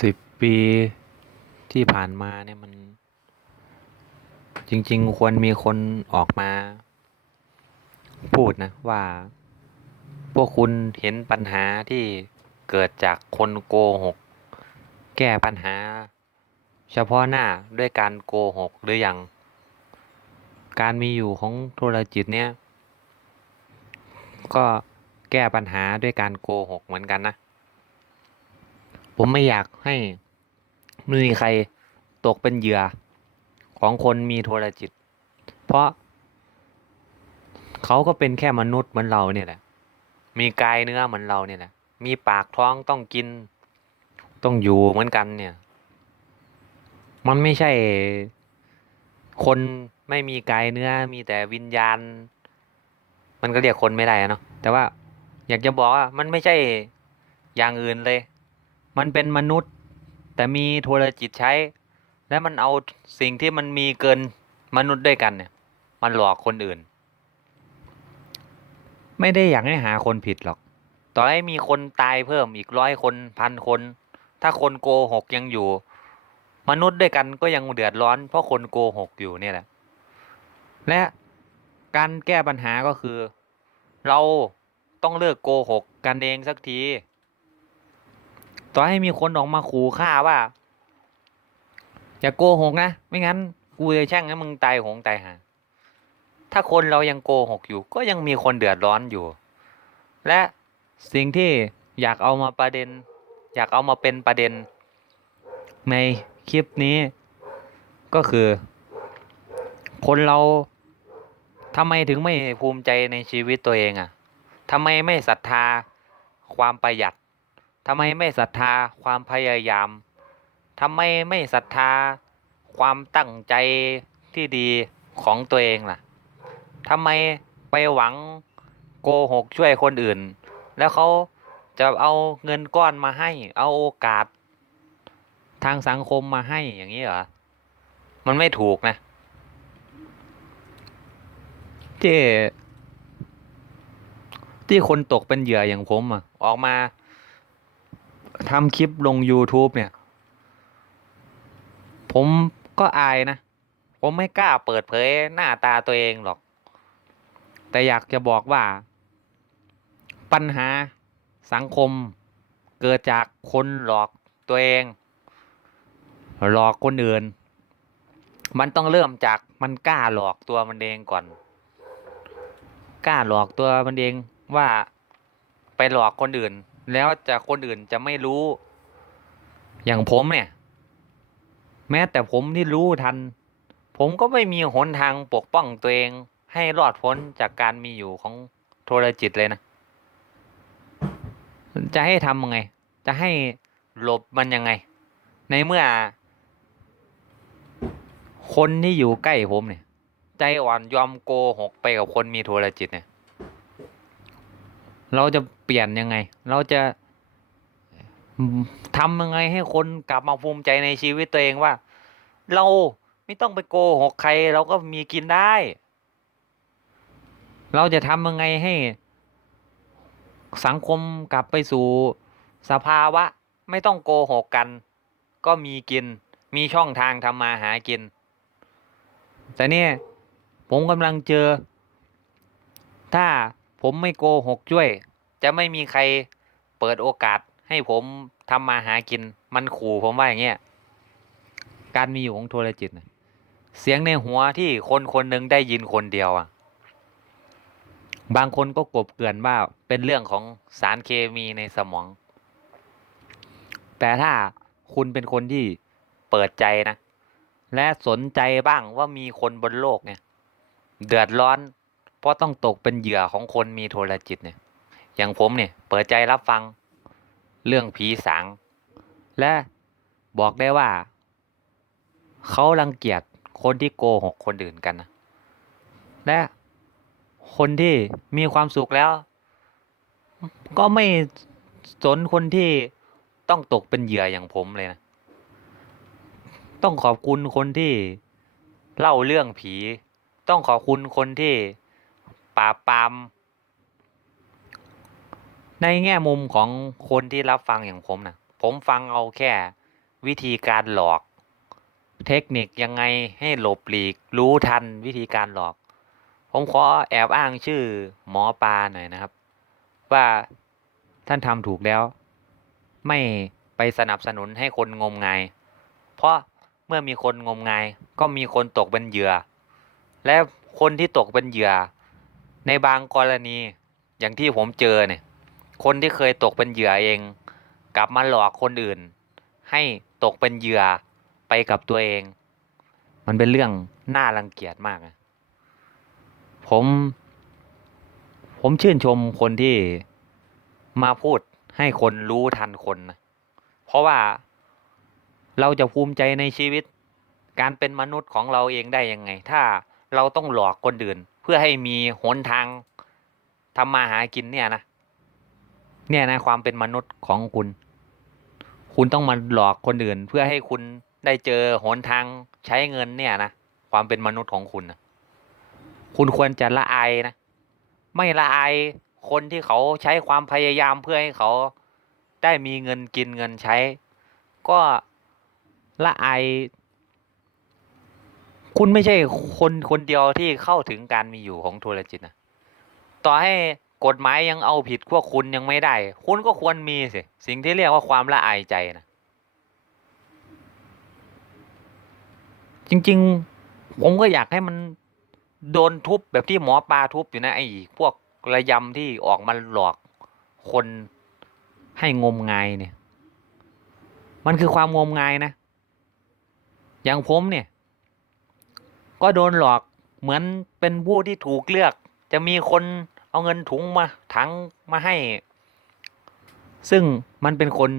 สิบปีที่ผ่านมาเนี่ยมัน จริง ๆ ควรมีคนออกมา พูดนะว่า พวกคุณเห็นปัญหาที่เกิดจากคนโกหก แก้ปัญหา เฉพาะหน้าด้วยการโกหกหรืออยัง การมีอยู่ของโทรจิตเนี่ย ก็แก้ปัญหาด้วยการโกหกเหมือนกันนะ ผมไม่อยากให้มีใครตกเป็นเหยื่อของคนมีโทรจิต เพราะ เขาก็เป็นแค่มนุษย์เหมือนเราเนี่ยแหละ มีกายเนื้อเหมือนเราเนี่ยแหละ มีปากท้องต้องกิน ต้องอยู่เหมือนกันเนี่ย มันไม่ใช่คนไม่มีกายเนื้อมีแต่วิญญาณ มันก็เรียกคนไม่ได้เนาะแต่ว่าอยากจะบอกว่ามันไม่ใช่อย่างอื่นเลย มันเป็นมนุษย์ แต่มีโทรจิตใช้ และมันเอาสิ่งที่มันมีเกินมนุษย์ด้วยกันเนี่ย มันหลอกคนอื่น ไม่ได้อยากให้หาคนผิดหรอก ต่อให้มีคนตายเพิ่มอีกร้อยคนพันคน ถ้าคนโกหกยังอยู่ มนุษย์ด้วยกันก็ยังเดือดร้อน เพราะคนโกหกอยู่เนี่ยแหละ และการแก้ปัญหาก็คือ เราต้องเลิกโกหกกันเองสักที ต่อให้มีคนออกมาขู่ฆ่าว่า อย่าโกหกนะ ไม่งั้น กูจะแช่งให้มึงตายหงตายหาถ้าคนเรายังโกหกอยู่ ก็ยังมีคนเดือดร้อนอยู่ และสิ่งที่อยากเอามาประเด็น อยากเอามาเป็นประเด็น ในคลิปนี้ ก็คือ คนเราทำไมถึงไม่ภูมิใจในชีวิตตัวเองอะ่ะทำไมไม่ศรัทธาความประหยัดำไมไม่ศรัทธาความพยายามทำไมไม่ศรัทธาความตั้งใจที่ดีของตัวเองล่ะทำไมไปหวังโกหกช่วยคนอื่น แล้วเขาจะเอาเงินก้อนมาให้ เอาโอกาส ทางสังคมมาให้อย่างนี้เหรอ มันไม่ถูกนะที่ที่คนตกเป็นเหยื่ออย่างผมอะ ออกมา ทำคลิปลง YouTube เนี่ย ผมก็อายนะ ผมไม่กล้าเปิดเผยหน้าตาตัวเองหรอก แต่อยากจะบอกว่า ปัญหาสังคมเกิดจากคนหลอกตัวเอง หลอกคนอื่น มันต้องเริ่มจากมันกล้าหลอกตัวมันเองก่อน กล้าหลอกตัวมันเองว่าไปหลอกคนอื่น แล้วจะคนอื่นจะไม่รู้ อย่างผมเนี่ย แม้แต่ผมที่รู้ทัน ผมก็ไม่มีหนทางปกป้องตัวเองให้รอดพ้นจากการมีอยู่ของโทรจิตเลยนะ จะให้ทำยังไง จะให้หลบมันยังไง ในเมื่อ คนที่อยู่ใกล้ผมเนี่ย ใจอ่อนยอมโกหกไปกับคนมีโทรจิตเนี่ย เราจะเปลี่ยนยังไง เราจะทำยังไงให้คนกลับมาภูมิใจในชีวิตตัวเองว่า เราไม่ต้องไปโกหกใคร เราก็มีกินได้ เราจะทำยังไงให้ สังคมกลับไปสู่สภาวะ ไม่ต้องโกหกกัน ก็มีกิน มีช่องทางทำมาหากิน แต่เนี่ยผมกำลังเจอ ถ้า ผมไม่โกหกช่วย จะไม่มีใครเปิดโอกาสให้ผมทำมาหากิน มันขู่ผมว่าอย่างเงี้ย การมีอยู่ของโทรจิต เสียงในหัวที่คนคนหนึ่งได้ยินคนเดียวอะ บางคนก็กลบเกลื่อนว่าเป็นเรื่องของสารเคมีในสมอง แต่ถ้าคุณเป็นคนที่เปิดใจนะ และสนใจบ้างว่ามีคนบนโลกเนี่ย เดือดร้อน เพราะต้องตกเป็นเหยื่อของคนมีโทรจิตเนี่ย อย่างผมเนี่ยเปิดใจรับฟังเรื่องผีสาง และบอกได้ว่า เขารังเกียจคนที่โกหกคนอื่นกันนะ และคนที่มีความสุขแล้ว ก็ไม่สนคนที่ต้องตกเป็นเหยื่ออย่างผมเลยนะ ต้องขอบคุณคนที่เล่าเรื่องผี ต้องขอบคุณคนที่ ปราบปรามในแง่มุมของคนที่รับฟังอย่างผมนะผมฟังเอาแค่วิธีการหลอก เทคนิคยังไงให้หลบหลีก รู้ทันวิธีการหลอก ผมขอแอบอ้างชื่อหมอปลาหน่อยนะครับ ว่าท่านทำถูกแล้ว ไม่ไปสนับสนุนให้คนงมงาย เพราะเมื่อมีคนงมงาย ก็มีคนตกเป็นเหยื่อ และคนที่ตกเป็นเหยื่อ ในบางกรณีอย่างที่ผมเจอเนี่ยคนที่เคยตกเป็นเหยื่อเอง กลับมาหลอกคนอื่น ให้ตกเป็นเหยื่อไปกับตัวเอง มันเป็นเรื่องน่ารังเกียจมากนะผม ผมชื่นชมคนที่มาพูดให้คนรู้ทันคนนะเพราะว่าเราจะภูมิใจในชีวิต การเป็นมนุษย์ของเราเองได้ยังไง ถ้าเราต้องหลอกคนอื่น พื่อให้มีหนทางทำมาหากินเนี่ยนะเนี่ยนะความเป็นมนุษย์ของคุณ คุณต้องมาหลอกคนอื่น เพื่อให้คุณได้เจอหนทางใช้เงินเนี่ยนะความเป็นมนุษย์ของคุณนะคุณควรจะละอายนะไม่ละอายคนที่เขาใช้ความพยายามเพื่อให้เขาได้มีเงินกินเงินใช้ ก็ละอาย คุณไม่ใช่คนคนเดียวที่เข้าถึงการมีอยู่ของโทรจิตนะต่อให้กฎหมายยังเอาผิดพวกคุณยังไม่ได้ คุณก็ควรมีสิสิ่งที่เรียกว่าความละอายใจนะจริง ๆ ผมก็อยากให้มันโดนทุบแบบที่หมอปลาทุบอยู่นะไอ้พวกระยำที่ออกมาหลอกคนให้งมงายเนี่ย มันคือความงมงายนะ อย่างผมเนี่ย ก็โดนหลอกเหมือนเป็นผู้ที่ถูกเลือก จะมีคนเอาเงินถุงมาถังมาให้ ซึ่งมันเป็นคน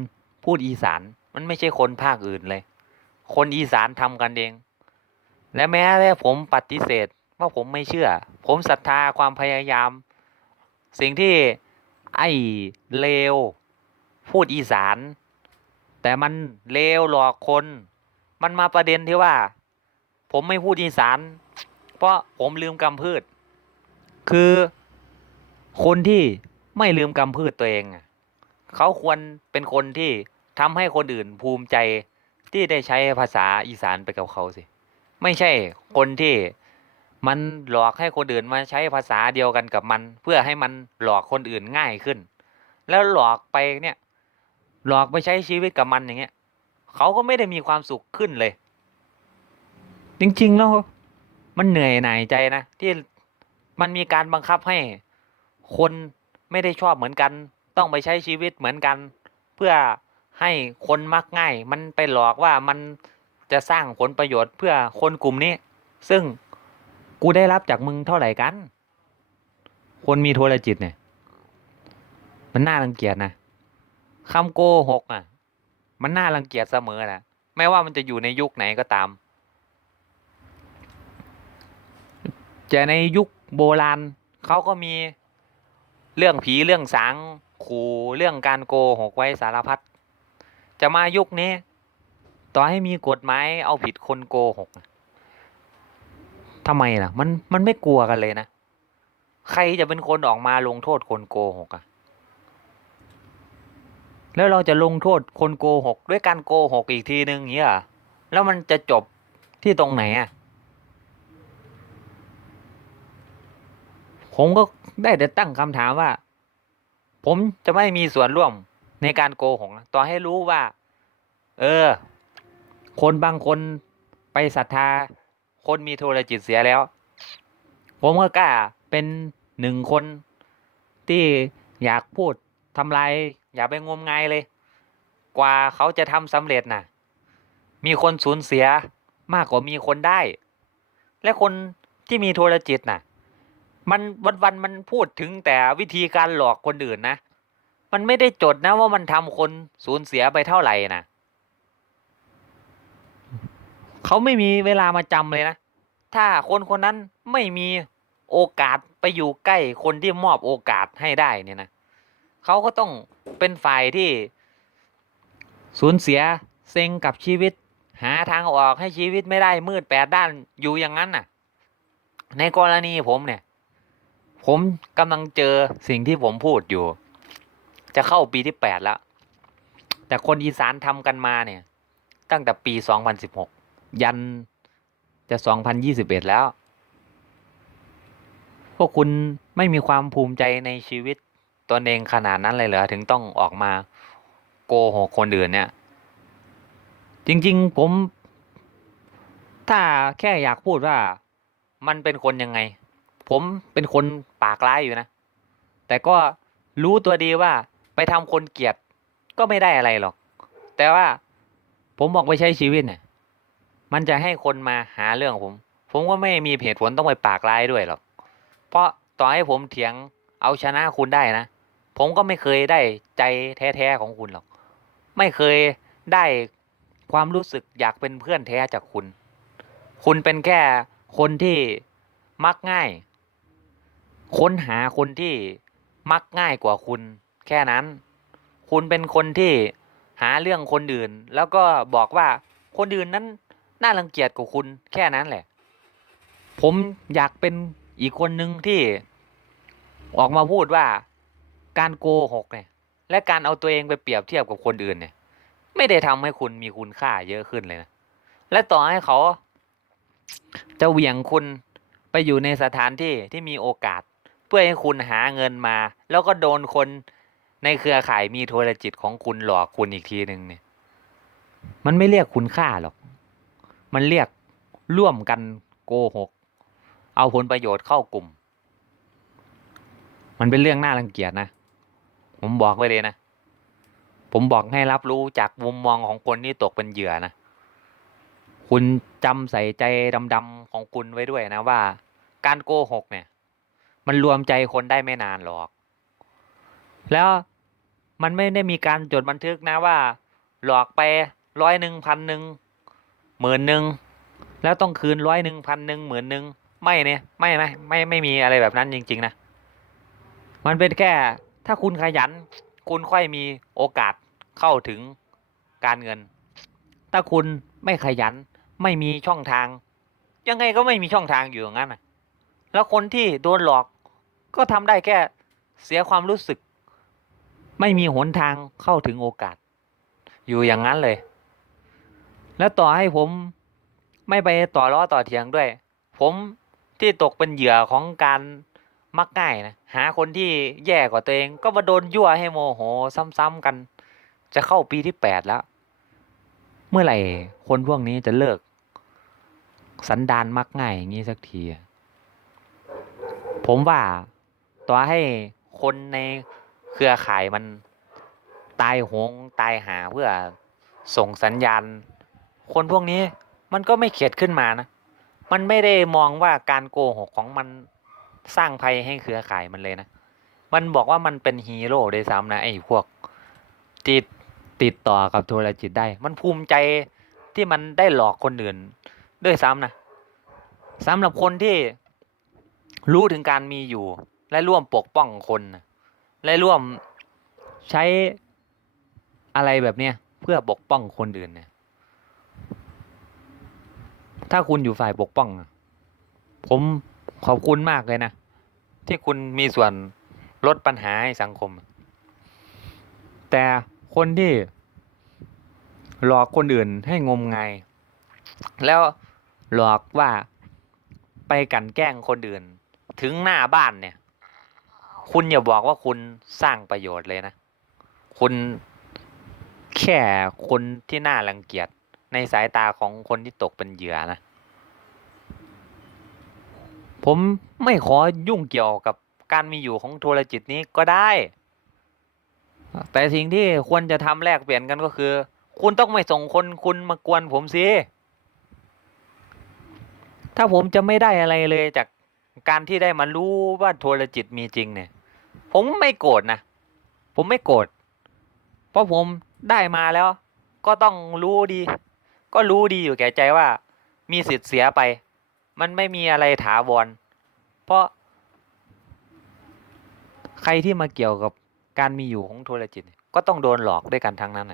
พูดอีสานมันไม่ใช่คนภาคอื่นเลย คนอีสานทำกันเอง และแม้แต่ผมปฏิเสธว่าผมไม่เชื่อ ผมศรัทธาความพยายาม สิ่งที่ไอ้เลวพูดอีสาน แต่มันเลวหลอกคน มันมาประเด็นที่ว่า ผมไม่พูดอีสาน เพราะผมลืมกำพืช คือคนที่ไม่ลืมกำพืชตัวเอง เขาควรเป็นคนที่ทำให้คนอื่นภูมิใจที่ได้ใช้ภาษาอีสานไปกับเขาสิ ไม่ใช่คนที่มันหลอกให้คนอื่นมาใช้ภาษาเดียวกันกับมัน เพื่อให้มันหลอกคนอื่นง่ายขึ้น แล้วหลอกไปเนี่ย หลอกไปใช้ชีวิตกับมันอย่างเงี้ยเขาก็ไม่ได้มีความสุขขึ้นเลย จริง ๆ แล้ว มันเหนื่อยหน่ายใจนะ ที่มันมีการบังคับให้ คนไม่ได้ชอบเหมือนกัน ต้องไปใช้ชีวิตเหมือนกัน เพื่อให้คนมักง่าย มันไปหลอกว่ามันจะสร้างผลประโยชน์เพื่อคนกลุ่มนี้ ซึ่งกูได้รับจากมึงเท่าไหร่กัน คนมีโทรจิตเนี่ย มันน่ารังเกียจนะคำโกหกอะ มันน่ารังเกียจเสมอแหละไม่ว่ามันจะอยู่ในยุคไหนก็ตาม จะในยุคโบราณเขาก็มีเรื่องผีเรื่องสางขู่เรื่องการโกหกไว้สารพัดจะมายุคนี้ ต่อให้มีกฎหมายเอาผิดคนโกหกทำไมล่ะ มันมันไม่กลัวกันเลยนะ ใครจะเป็นคนออกมาลงโทษคนโกหกอะแล้วเราจะลงโทษคนโกหก ด้วยการโกหกอีกทีนึงอย่างเงี้ยแล้วมันจะจบที่ตรงไหนอะ ผมก็ได้แต่ตั้งคำถามว่า ผมจะไม่มีส่วนร่วมในการโกหกนะต่อให้รู้ว่า เออ คนบางคนไปศรัทธา คนมีโทรจิตเสียแล้ว ผมก็กล้าเป็นหนึ่งคนที่อยากพูดทำลายอย่าไปงมงายเลย กว่าเขาจะทำสำเร็จน่ะ มีคนสูญเสียมากกว่ามีคนได้ และคนที่มีโทรจิตน่ะ มันวันวันมันพูดถึงแต่วิธีการหลอกคนอื่นนะ มันไม่ได้จดนะว่ามันทำคนสูญเสียไปเท่าไหร่นะเขาไม่มีเวลามาจำเลยนะ ถ้าคนคนนั้นไม่มีโอกาสไปอยู่ใกล้คนที่มอบโอกาสให้ได้เนี่ยนะเขาก็ต้องเป็นฝ่ายที่สูญเสียเซ็งกับชีวิต หาทางออกให้ชีวิตไม่ได้มืดแปดด้านอยู่อย่างนั้นน่ะ ในกรณีผมเนี่ย ผมกำลังเจอสิ่งที่ผมพูดอยู่ จะเข้าปีที่แปดแล้ว แต่คนอีสานทำกันมาเนี่ย ตั้งแต่ปี2016ยันจะ2021แล้ว พวกคุณไม่มีความภูมิใจในชีวิตตนเองขนาดนั้นเลยเหรอถึงต้องออกมาโกหกคนอื่นเนี่ย จริงๆผม ถ้าแค่อยากพูดว่ามันเป็นคนยังไง ผมเป็นคนปากร้ายอยู่นะ แต่ก็รู้ตัวดีว่าไปทำคนเกลียดก็ไม่ได้อะไรหรอก แต่ว่าผมบอกไปใช้ชีวิตเนี่ยมันจะให้คนมาหาเรื่องผม ผมก็ไม่มีเหตุผลต้องไปปากร้ายด้วยหรอก เพราะต่อให้ผมเถียงเอาชนะคุณได้นะ ผมก็ไม่เคยได้ใจแท้ๆของคุณหรอก ไม่เคยได้ความรู้สึกอยากเป็นเพื่อนแท้จากคุณ คุณเป็นแค่คนที่มักง่าย ค้นหาคนที่มักง่ายกว่าคุณ แค่นั้น คุณเป็นคนที่หาเรื่องคนอื่น แล้วก็บอกว่าคนอื่นนั้นน่ารังเกียจกว่าคุณแค่นั้นแหละ ผมอยากเป็นอีกคนหนึ่งที่ออกมาพูดว่าการโกหกเนี่ยและการเอาตัวเองไปเปรียบเทียบกับคนอื่นเนี่ย ไม่ได้ทำให้คุณมีคุณค่าเยอะขึ้นเลยนะและต่อให้เขา จะเหวี่ยงคุณไปอยู่ในสถานที่ที่มีโอกาส พื่อให้คุณหาเงินมา แล้วก็โดนคนในเครือข่ายมีโทรจิตของคุณหลอกคุณอีกทีหนึ่งเนี่ย มันไม่เรียกคุณค่าหรอก มันเรียกร่วมกันโกหก เอาผลประโยชน์เข้ากลุ่ม มันเป็นเรื่องน่ารังเกียจนะ ผมบอกไว้เลยนะ ผมบอกให้รับรู้จากมุมมองของคนที่ตกเป็นเหยื่อนะ คุณจำใส่ใจดำๆของคุณไว้ด้วยนะว่า การโกหกเนี่ย มันรวมใจคนได้ไม่นานหรอก แล้วมันไม่ได้มีการจดบันทึกนะว่า หลอกไปร้อยหนึ่งพันหนึ่งหมื่นหนึ่งแล้วต้องคืนร้อยหนึ่งพันหนึ่งหมื่นหนึ่งไม่เนี่ยไม่ไม่ไม่ไม่มีอะไรแบบนั้นจริง ๆ นะ มันเป็นแค่ถ้าคุณขยัน คุณค่อยมีโอกาสเข้าถึงการเงิน ถ้าคุณไม่ขยันไม่มีช่องทาง ยังไงก็ไม่มีช่องทางอยู่อย่างนั้นนะ แล้วคนที่โดนหลอก ก็ทำได้แค่เสียความรู้สึก ไม่มีหนทางเข้าถึงโอกาส อยู่อย่างนั้นเลย แล้วต่อให้ผมไม่ไปต่อล้อต่อเถียงด้วย ผมที่ตกเป็นเหยื่อของการมักง่ายนะหาคนที่แย่กว่าตัวเอง ก็มาโดนยั่วให้โมโห ซ้ำๆกัน จะเข้าปีที่แปดแล้ว เมื่อไหร่คนพวกนี้จะเลิก สันดานมักง่ายอย่างนี้สักที ผมว่าต่อให้คนในเครือข่ายมันตายโหงตายหาเพื่อส่งสัญญาณ คนพวกนี้มันก็ไม่เข็ดขึ้นมานะ มันไม่ได้มองว่าการโกหกของมันสร้างภัยให้เครือข่ายมันเลยนะ มันบอกว่ามันเป็นฮีโร่ด้วยซ้ำนะไอ้พวกติดติดต่อกับโทรจิตได้ มันภูมิใจที่มันได้หลอกคนอื่นด้วยซ้ำนะสำหรับคนที่ รู้ถึงการมีอยู่ และร่วมปกป้องคน และร่วมใช้อะไรแบบเนี้ยเพื่อปกป้องคนอื่นเนี่ยถ้าคุณอยู่ฝ่ายปกป้อง ผมขอบคุณมากเลยนะ ที่คุณมีส่วนลดปัญหาให้สังคม แต่คนที่หลอกคนอื่นให้งมงาย แล้วหลอกว่าไปกันแกล้งคนอื่น ถึงหน้าบ้านเนี่ย คุณอย่าบอกว่าคุณสร้างประโยชน์เลยนะ คุณแค่คนที่น่ารังเกียจในสายตาของคนที่ตกเป็นเหยื่อนะ ผมไม่ขอยุ่งเกี่ยวกับการมีอยู่ของโทรจิตนี้ก็ได้ แต่สิ่งที่ควรจะทำแลกเปลี่ยนกันก็คือ คุณต้องไม่ส่งคนคุณมากวนผมสิ ถ้าผมจะไม่ได้อะไรเลยจาก การที่ได้มารู้ว่าโทรจิตมีจริงเนี่ย ผมไม่โกรธนะ ผมไม่โกรธเพราะผมได้มาแล้ว ก็ต้องรู้ดี ก็รู้ดีอยู่แก่ใจว่า มีสิทธิ์เสียไป มันไม่มีอะไรถาวร เพราะ ใครที่มาเกี่ยวกับการมีอยู่ของโทรจิต ก็ต้องโดนหลอกด้วยกันทั้งนั้น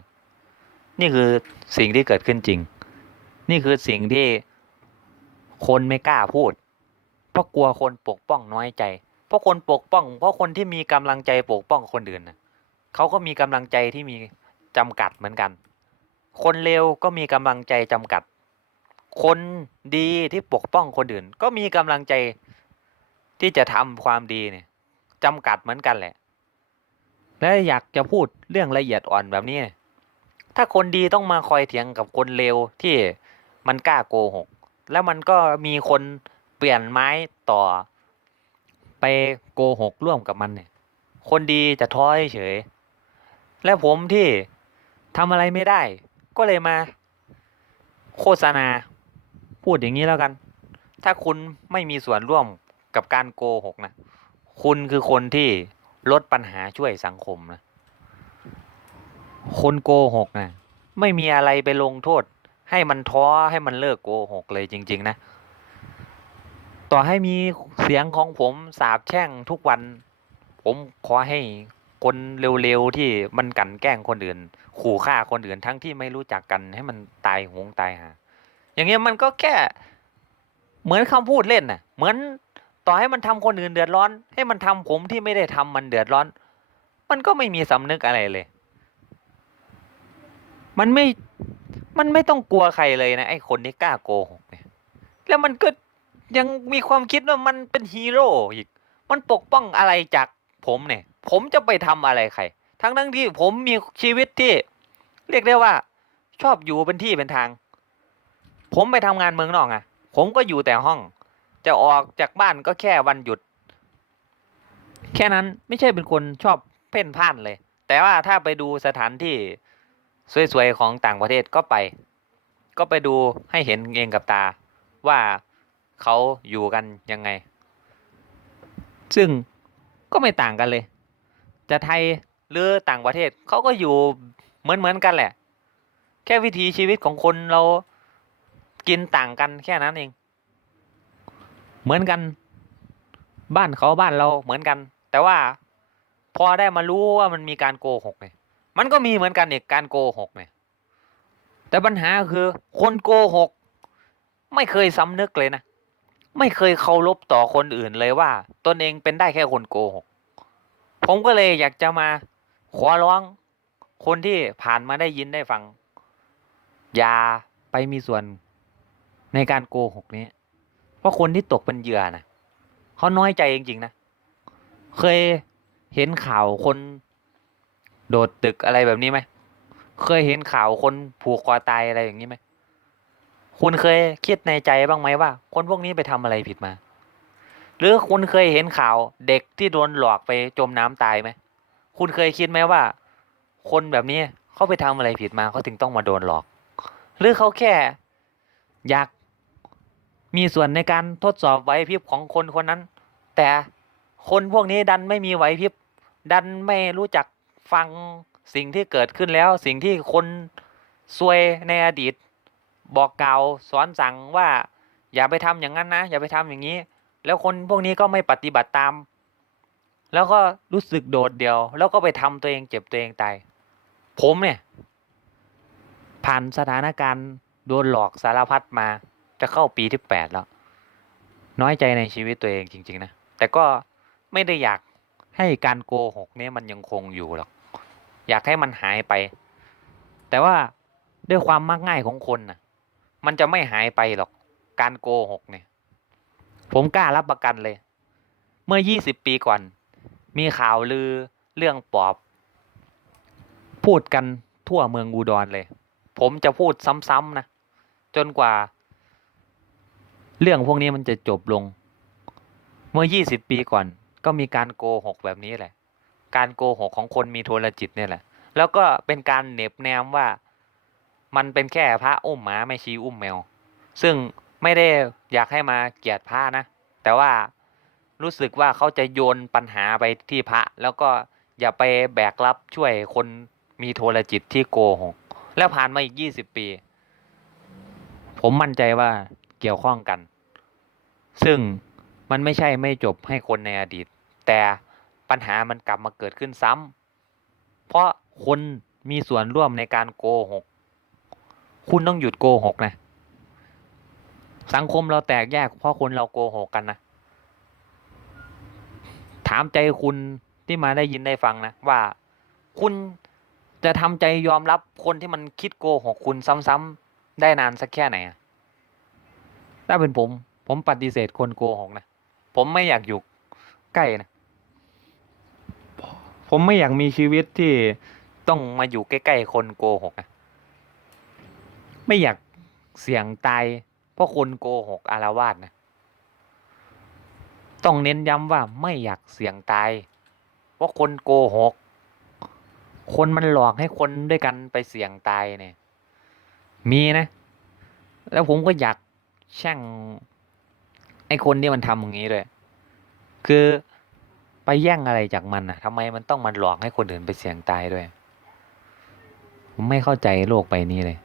นี่คือสิ่งที่เกิดขึ้นจริง นี่คือสิ่งที่คนไม่กล้าพูด ราะกลัวคนปกป้องน้อยใจ เพราะคนปกป้อง เพราะคนที่มีกำลังใจปกป้องคนอื่นนะเขาก็มีกำลังใจที่มีจำกัดเหมือนกัน คนเลวก็มีกำลังใจจำกัด คนดีที่ปกป้องคนอื่น ก็มีกำลังใจที่จะทำความดีเนี่ยจำกัดเหมือนกันแหละ และอยากจะพูดเรื่องละเอียดอ่อนแบบนี้ ถ้าคนดีต้องมาคอยเถียงกับคนเลวที่มันกล้าโกหก แล้วมันก็มีคน เปลี่ยนไม้ต่อ ไปโกหกร่วมกับมันเนี่ย คนดีจะท้อเฉย และผมที่ทำอะไรไม่ได้ ก็เลยมา โฆษณา พูดอย่างนี้แล้วกัน ถ้าคุณไม่มีส่วนร่วมกับการโกหกนะ คุณคือคนที่ลดปัญหาช่วยสังคมนะ คนโกหกนะไม่มีอะไรไปลงโทษ ให้มันท้อให้มันเลิกโกหกเลยจริง ๆ นะ ต่อให้มีเสียงของผมสาบแช่งทุกวัน ผมขอให้คนเร็วๆที่มันกลันแกล้งคนอื่น ขู่ฆ่าคนอื่นทั้งที่ไม่รู้จักกันให้มันตายหงตายหาอย่างเงี้ยมันก็แค่เหมือนคำพูดเล่นน่ะ เหมือนต่อให้มันทำคนอื่นเดือดร้อน ให้มันทำผมที่ไม่ได้ทำมันเดือดร้อน มันก็ไม่มีสำนึกอะไรเลย มันไม่มันไม่ต้องกลัวใครเลยนะไอ้คนที่กล้าโกหกเนี่ยแล้วมันก็ ยังมีความคิดว่ามันเป็นฮีโร่อีก มันปกป้องอะไรจากผมเนี่ย ผมจะไปทำอะไรใคร ทั้งทั้งที่ผมมีชีวิตที่ เรียกได้ว่า ชอบอยู่เป็นที่เป็นทาง ผมไปทำงานเมืองนอกอะผมก็อยู่แต่ห้อง จะออกจากบ้านก็แค่วันหยุด แค่นั้นไม่ใช่เป็นคนชอบเพ่นพ่านเลย แต่ว่าถ้าไปดูสถานที่สวยๆของต่างประเทศก็ไป ก็ไปดูให้เห็นเองกับตาว่า เขาอยู่กันยังไง ซึ่งก็ไม่ต่างกันเลย จะไทยหรือต่างประเทศเขาก็อยู่เหมือนเหมือนๆกันแหละ แค่วิถีชีวิตของคนเรากินต่างกันแค่นั้นเอง เหมือนกัน บ้านเขาบ้านเราเหมือนกัน แต่ว่าพอได้มารู้ว่ามันมีการโกหกเนี่ยมันก็มีเหมือนกันอีกการโกหกเนี่ยแต่ปัญหาคือคนโกหก ไม่เคยสำนึกเลยนะ ไม่เคยเคารพต่อคนอื่นเลยว่า ตนเองเป็นได้แค่คนโกหก ผมก็เลยอยากจะมาขอร้องคนที่ผ่านมาได้ยินได้ฟัง อย่าไปมีส่วนในการโกหกนี้ เพราะคนที่ตกเป็นเหยื่อนะเขาน้อยใจจริงๆนะ เคยเห็นข่าวคนโดดตึกอะไรแบบนี้ไหม เคยเห็นข่าวคนผูกคอตายอะไรอย่างนี้ไหม คุณเคยคิดในใจบ้างไหมว่า คนพวกนี้ไปทำอะไรผิดมา หรือคุณเคยเห็นข่าวเด็กที่โดนหลอกไปจมน้ำตายไหม คุณเคยคิดไหมว่า คนแบบนี้เขาไปทำอะไรผิดมาเขาถึงต้องมาโดนหลอก หรือเขาแค่อยากมีส่วนในการทดสอบไหวพริบของคนคนนั้น แต่คนพวกนี้ดันไม่มีไหวพริบ ดันไม่รู้จักฟังสิ่งที่เกิดขึ้นแล้ว สิ่งที่คนซวยในอดีต บอกกล่าวสอนสั่งว่าอย่าไปทำอย่างนั้นนะ อย่าไปทำอย่างนี้ แล้วคนพวกนี้ก็ไม่ปฏิบัติตาม แล้วก็รู้สึกโดดเดี่ยว แล้วก็ไปทำตัวเองเจ็บตัวเองตายผมเนี่ย ผ่านสถานการณ์โดนหลอกสารพัดมา จะเข้าปีที่แปดแล้ว น้อยใจในชีวิตตัวเองจริง ๆ นะ แต่ก็ไม่ได้อยากให้การโกหกเนี่ยมันยังคงอยู่หรอกอยากให้มันหายไป แต่ว่าด้วยความมักง่ายของคนน่ะ มันจะไม่หายไปหรอก การโกหกเนี่ย ผมกล้ารับประกันเลย เมื่อยี่สิบปีก่อน มีข่าวลือเรื่องปอบ พูดกันทั่วเมืองอุดรเลย ผมจะพูดซ้ำๆนะ จนกว่า เรื่องพวกนี้มันจะจบลง เมื่อยี่สิบปีก่อน ก็มีการโกหกแบบนี้แหละ การโกหกของคนมีโทรจิตเนี่ยแหละ แล้วก็เป็นการเน็บแนมว่า มันเป็นแค่พระอุ้มหมาไม่ชี้อุ้มแมว ซึ่งไม่ได้อยากให้มาเกลียดพระนะ แต่ว่ารู้สึกว่าเขาจะโยนปัญหาไปที่พระ แล้วก็อย่าไปแบกรับช่วยคนมีโทรจิตที่โกหกแล้วผ่านมาอีกยี่สิบปี ผมมั่นใจว่าเกี่ยวข้องกัน ซึ่งมันไม่ใช่ไม่จบให้คนในอดีต แต่ปัญหามันกลับมาเกิดขึ้นซ้ำเพราะคนมีส่วนร่วมในการโกหก คุณต้องหยุดโกหกนะ สังคมเราแตกแยกเพราะคนเราโกหกกันนะ ถามใจคุณที่มาได้ยินได้ฟังนะ ว่าคุณจะทำใจยอมรับคนที่มันคิดโกหกคุณซ้ำๆได้นานสักแค่ไหนอะถ้าเป็นผม ผมปฏิเสธคนโกหกนะ ผมไม่อยากอยู่ใกล้นะ ผมไม่อยากมีชีวิตที่ต้องมาอยู่ใกล้ ๆ คนโกหกนะ ไม่อยากเสี่ยงตายเพราะคนโกหกอารวาสนะ ต้องเน้นย้ำว่าไม่อยากเสี่ยงตาย เพราะคนโกหก คนมันหลอกให้คนด้วยกันไปเสี่ยงตายเนี่ย มีนะ แล้วผมก็อยากแช่งไอ้คนที่มันทำอย่างนี้เลยคือไปแย่งอะไรจากมันนะทำไมมันต้องมันหลอกให้คนอื่นไปเสี่ยงตายด้วย ผมไม่เข้าใจโลกใบนี้เลย